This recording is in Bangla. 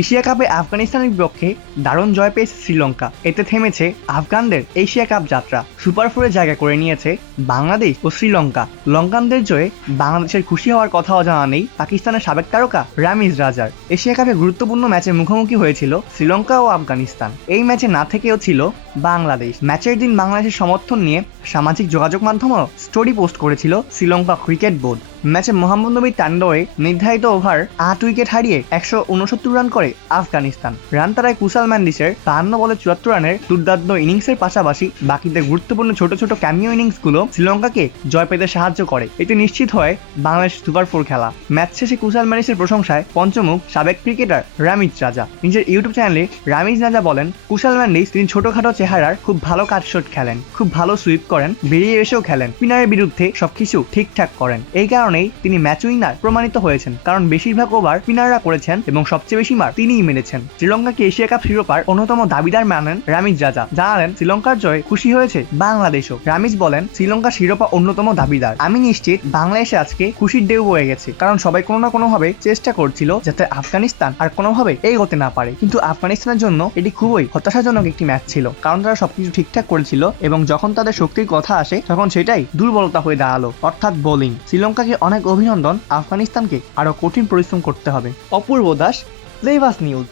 এশিয়া কাপে আফগানিস্তানের বিপক্ষে দারুণ জয় পেয়েছে শ্রীলঙ্কা। এতে থেমেছে আফগানদের এশিয়া কাপ যাত্রা। সুপার ফোরে জায়গা করে নিয়েছে বাংলাদেশ ও শ্রীলঙ্কা। লঙ্কানদের জয়ে বাংলাদেশের খুশি হওয়ার কথাও জানা নেই পাকিস্তানের সাবেক তারকা রামিজ রাজার। এশিয়া কাপে গুরুত্বপূর্ণ ম্যাচের মুখোমুখি হয়েছিল শ্রীলঙ্কা ও আফগানিস্তান। এই ম্যাচে না থেকেও ছিল বাংলাদেশ। ম্যাচের দিন বাংলাদেশের সমর্থন নিয়ে সামাজিক যোগাযোগ মাধ্যমেও স্টোরি পোস্ট করেছিল শ্রীলঙ্কা ক্রিকেট বোর্ড। ম্যাচে মোহাম্মদ নবী তান্ডয়ে নির্ধারিত ওভার আট উইকেট হারিয়ে একশো উনসত্তর রান করে আফগানিস্তান। রান তারায় কুশাল ম্যান্ডিসের বাহান্ন বলে চুয়াত্তর রানের দুর্দান্ত ইনিংসের পাশাপাশি বাকিদের গুরুত্বপূর্ণ ছোট ছোট ক্যামিও ইনিংসগুলো শ্রীলঙ্কাকে জয় পেতে সাহায্য করে। এতে নিশ্চিত হয় বাংলাদেশ সুপার ফোর খেলা। ম্যাচ শেষে কুশাল ম্যান্ডিসের প্রশংসায় পঞ্চমুখ সাবেক ক্রিকেটার রামিজ রাজা। নিজের ইউটিউব চ্যানেলে রামিজ রাজা বলেন, কুশাল ম্যান্ডিস, তিনি ছোটখাটো চেহারার খুব ভালো কাটশট খেলেন, খুব ভালো সুইপ করেন, বেরিয়ে এসেও খেলেন স্পিনারের বিরুদ্ধে সবকিছু ঠিকঠাক করেন। এই কারণেই তিনি ম্যাচ উইনার প্রমাণিত হয়েছেন, কারণ বেশিরভাগ ওভার স্পিনাররা করেছেন এবং সবচেয়ে বেশি মার তিনিই মেরেছেন। শ্রীলঙ্কাকে এশিয়া কাপ শিরোপার অন্যতম দাবিদার মানেন রামিজ রাজা জানালেন, শ্রীলঙ্কার জয়ে খুশি হয়েছে বাংলাদেশও। রামিজ বলেন শ্রীলঙ্কা শিরোপা অন্যতম দাবিদার। আমি নিশ্চিত বাংলাদেশে আজকে খুশির ঢেউ বয়ে গেছে, কারণ সবাই কোনো না কোনোভাবে চেষ্টা করছিল যাতে আফগানিস্তান আর কোনোভাবে এগোতে না পারে। কিন্তু আফগানিস্তানের জন্য এটি খুবই হতাশাজনক একটি ম্যাচ ছিল, কারণ তারা সবকিছু ঠিকঠাক করেছিল এবং যখন তাদের শক্তির কথা আসে, তখন সেটাই দুর্বলতা হয়ে দাঁড়াল। অর্থাৎ বোলিং। শ্রীলঙ্কাকে অনেক অভিনন্দন, আফগানিস্তানকে আরও কঠিন পরিশ্রম করতে হবে। অপূর্ব দাস, লেভাস নিউজ।